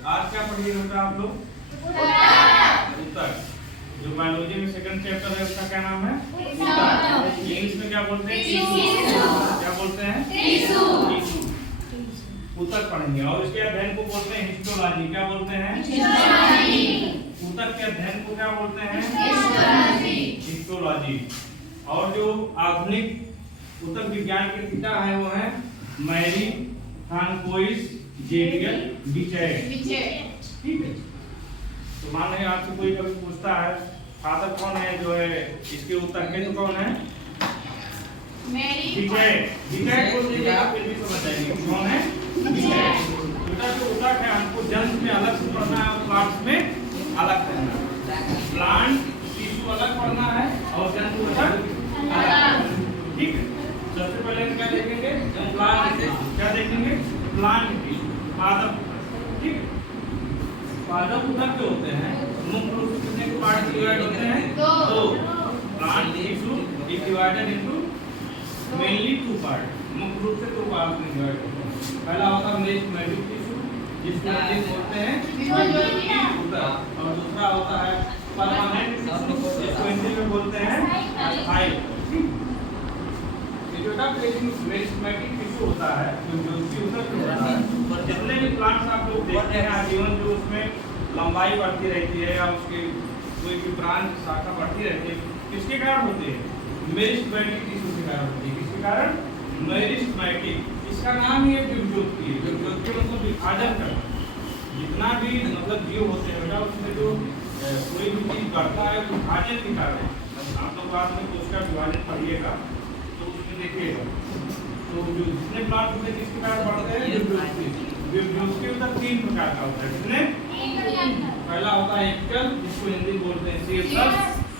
आज क्या पढ़िए बेटा आप लोग? ऊतक। जो बायोलॉजी में सेकंड चैप्टर है उसका क्या नाम है? ऊतक। इंग्लिश में क्या बोलते हैं? टिश्यू। क्या बोलते हैं? टिश्यू। ऊतक पढ़ेंगे और इसके अध्ययन को बोलते हैं हिस्टोलॉजी। क्या बोलते हैं? ऊतक के अध्ययन को क्या बोलते हैं? हिस्टोलॉजी। और जो आधुनिक ऊतक विज्ञान के पिता है वो है मैरी फ्रांकोइस जेवियर बिचेट। ठीक है। तो मान लीजिए आपसे कोई कभी पूछता है फादर कौन है जो है इसके ऊतक के, तो कौन है? बिचेट बोल दीजिएगा फिर भी समझ जाएंगे कौन है? बिचेट। बेटा जो ऊतक है हमको जंतु में अलग से पढ़ना है और प्लांट्स में अलग पढ़ना है। प्लांट टिश्यू अलग पढ़ना है और जंतु अलग। ठीक है। सबसे पहले हम क्या देखेंगे? प्लांट। क्या देखेंगे? प्लांट टिश्यू, पादप। ठीक है। पादप ऊतक जो होते हैं मुख्य रूप से कितने पार्ट डिवाइड होते हैं? दो। Plant tissue is divided into mainly two part. मुख्य रूप से दो पार्ट में डिवाइड होते हैं। पहला होता है मेरिस्टेमेटिक टिश्यू जिसको हम बोलते हैं ऊतक, और दूसरा होता है परमानेंट टिश्यू जिसको हिंदी में बोलते हैं अस्थायी। ये जो मेरिस्टेमेटिक टिश्यू होता है जो ऊतक होता है, जितने भी प्लांट्स आप लोग देखते हैं आजीवन जो उसमें लंबाई बढ़ती रहती है या उसके कोई भी ब्रांच शाखा बढ़ती रहती है, किसके कारण होती है? मेरिस्टेमेटिक टिश्यू के कारण होती है। किसके कारण? मेरिस्टेमेटिक। इसका नाम ही है विभज्योति। विभज्योति मतलब विभाजन करना। जितना भी मतलब जीव होते हैं बेटा उसमें जो कोई भी चीज बढ़ता है विभाजन के कारण। आप लोग बाद में उसका विभाजन पढ़िएगा तो उसमें देखिएगा। तो जो जितने प्लांट होते हैं किसके कारण बढ़ते हैं? विभज्योति ऊतक तीन प्रकार का होता है। कितने? पहला होता है एकल जिसको हिंदी बोलते हैं सेशस।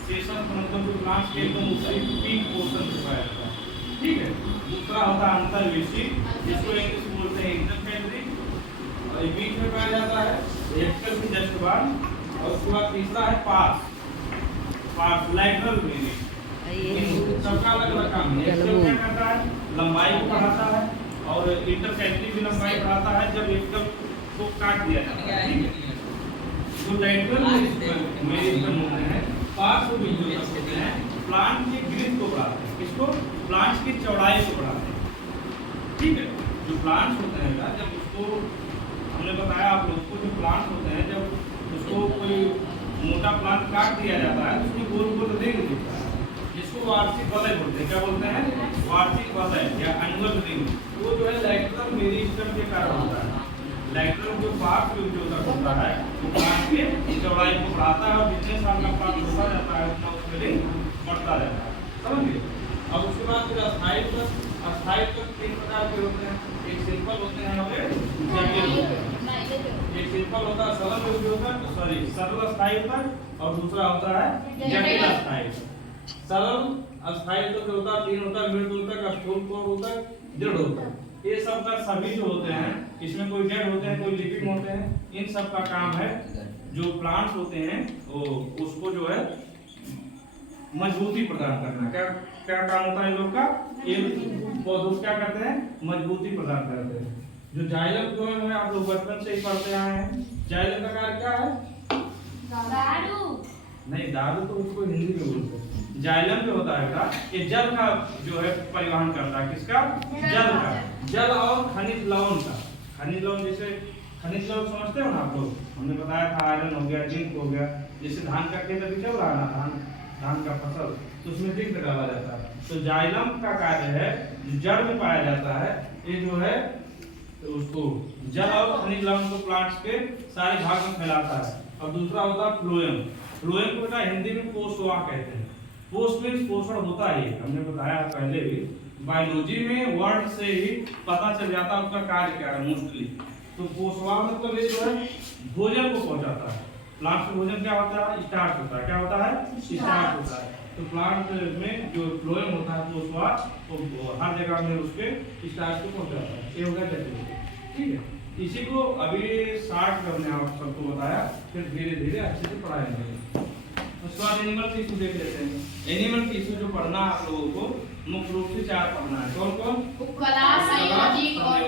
सेशस मतलब जो प्लांट्स के एकदम ऊपरी पीक पोर्शन से पाया जाता है। ठीक है। दूसरा होता है अंतर्वेशी जिसको इंग्लिश में बोलते हैं इंटरफेब्रिक, और ये बीच में पाया जाता है एकल के जस्ट बाद। और उसके बाद तीसरा है पार्स लैटरल वेनिस। सबका अलग अलग काम है। एकल क्या करता है? लंबाई को बढ़ाता है और इंटरफेब्रिक भी लंबाई बढ़ाता है जब एकल को काट दिया जाता है। ठीक है। जो लैटरल मेरिस्टेम होते हैं पार्श्व बीजोतक होते हैं प्लांट की ग्रिथ को बढ़ाते हैं। किसको? प्लांट्स की चौड़ाई को बढ़ाते हैं। ठीक है। जो प्लांट्स होते हैं जब उसको हमने बताया आप लोग को, जो प्लांट्स होते हैं जब उसको कोई मोटा प्लांट काट दिया जाता है तो उसमें गोल गोल रिंग दिखता है जिसको वार्षिक वलय बोलते हैं। क्या बोलते हैं? वार्षिक वलय या एनुअल रिंग। वो जो है लैटरल मेरिस्टेम के कारण होता है। लैटरल जो पार्श्व बीजोतक होता है वो प्लांट की चौड़ाई को बढ़ाता है और जितने साल का प्लांट होता जाता है उतना उसमें रिंग बढ़ता रहता है। समझिए। अब उसके बाद फिर अस्थायी ऊतक। अस्थायी ऊतक तीन प्रकार के होते हैं। एक सिंपल होते हैं और एक जटिल होते हैं। एक सिंपल होता है सरल अस्थायी ऊतक और दूसरा होता है जटिल अस्थायी ऊतक। सरल अस्थायी ऊतक होता है तीन होता है मृत ऊतक, स्थूल ऊतक, दृढ़ ऊतक। ये सब का सभी जो होते हैं इसमें कोई डेड होते हैं कोई लिविंग होते हैं। इन सब का काम है जो प्लांट्स होते हैं वो उसको जो है मजबूती प्रदान करना। क्या क्या काम होता है इन लोग का? एक पौधों क्या करते हैं? मजबूती प्रदान करते हैं। जो जाइलम जो है आप लोग बचपन से ही पढ़ते आए हैं। जाइलम का कार्य क्या है? दारू। नहीं, दारू तो उसको हिंदी में बोलते हैं। जाइलम जो होता है ये जल का जो है परिवहन करता है। किसका? जल का। जल और खनिज लवण का। खनिज लवण जैसे खनिज लवण समझते हो ना आप लोग? हमने बताया था आयरन हो गया, जिंक हो गया। जैसे धान का खेत अभी चल रहा है ना, धान का फसल, तो उसमें जिंक डाला जाता है। तो जाइलम का कार्य है जो जड़ में पाया जाता है ये जो है तो उसको जल और खनिज लवण को प्लांट्स के सारे भाग में फैलाता है। और दूसरा होता है फ्लोएम। फ्लोएम को बेटा हिंदी में पोषवाह कहते हैं। पोष में पोषण होता है, हमने बताया पहले भी। बायोलॉजी में वर्ड से ही पता चल जाता है उसका कार्य क्या है मोस्टली। तो पोषवाह मतलब ये जो है भोजन को पहुंचाता है। प्लांट में भोजन क्या होता है? स्टार्च होता है। क्या होता है? स्टार्च होता है। तो प्लांट में जो फ्लोएम होता है पोषवाह तो हर जगह में उसके स्टार्च को पहुंचाता है। ये हो गया जटिल। ठीक है। इसी को अभी 60 में हमने आप सबको बताया, फिर धीरे धीरे अच्छे से पढ़ाएंगे। उसके बाद एनिमल टिश्यू देख लेते हैं। एनिमल टिश्यू जो पढ़ना आप लोगों को मुख्य रूप से 4 पढ़ना है। कौन कौन? उपकला, संयोजी और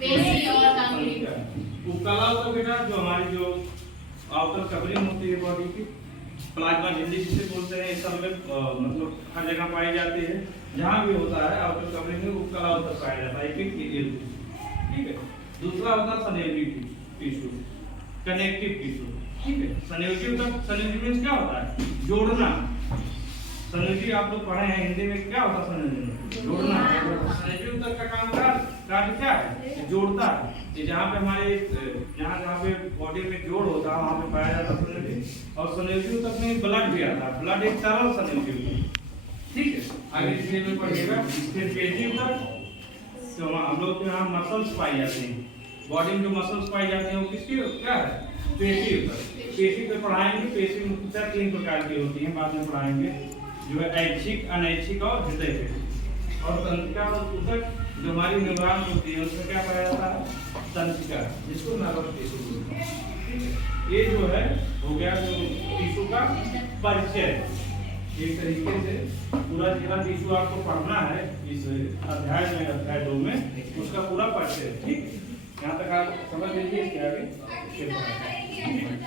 पेशी और तंत्रिका। उपकला होता बेटा जो हमारी जो आउटर कवरिंग होती है बॉडी की, प्लाज्मा झिल्ली जिसे बोलते हैं, इस सब में मतलब हर जगह पाई जाती है। जहाँ भी होता है आउटर कवरिंग में उपकला होता पाया जाता है, ठीक है। दूसरा होता है सनेवरी टिश्यू, कनेक्टिव टिश्यू, ठीक है। सनेवरी मींस क्या होता है? जोड़ना। सनेवरी आप लोग पढ़े हैं हिंदी में, क्या होता है सनेवरी? जोड़ना। सनेवरी तक का काम कार्य क्या है? जोड़ता है। जहाँ पे हमारे जहाँ पे बॉडी में जोड़ होता है वहाँ पे पाया जाता है सनेवरी। और सनेवरी तक में ब्लड भी आता है, ब्लड एक तरल सनेवरी, ठीक है। आगे इसलिए में पढ़िएगा। फिर पेशी तक तो हम लोग के यहाँ मसल्स पाई जाती हैं, बॉडी में जो मसल्स पाई जाती हैं वो किसकी क्या है? पेशी पर। पेशी पे पढ़ाएंगे। पेशी मुख्यतः 3 प्रकार की होती हैं, बाद में पढ़ाएंगे, जो है ऐच्छिक, अनैच्छिक और हृदय पेशी। और तंत्रिका और ऊतक जो हमारी न्यूरॉन होती है उसमें क्या पाया जाता है? तंत्रिका, जिसको नर्वस टिश्यू बोलते हैं। ये जो है हो गया जो टिश्यू का परिचय। एक तरीके से पूरा टिश्यू आपको पढ़ना है इस अध्याय में, अध्याय 2 में उसका पूरा परिचय, ठीक। यहाँ तक आप समझ लीजिए, इसके आगे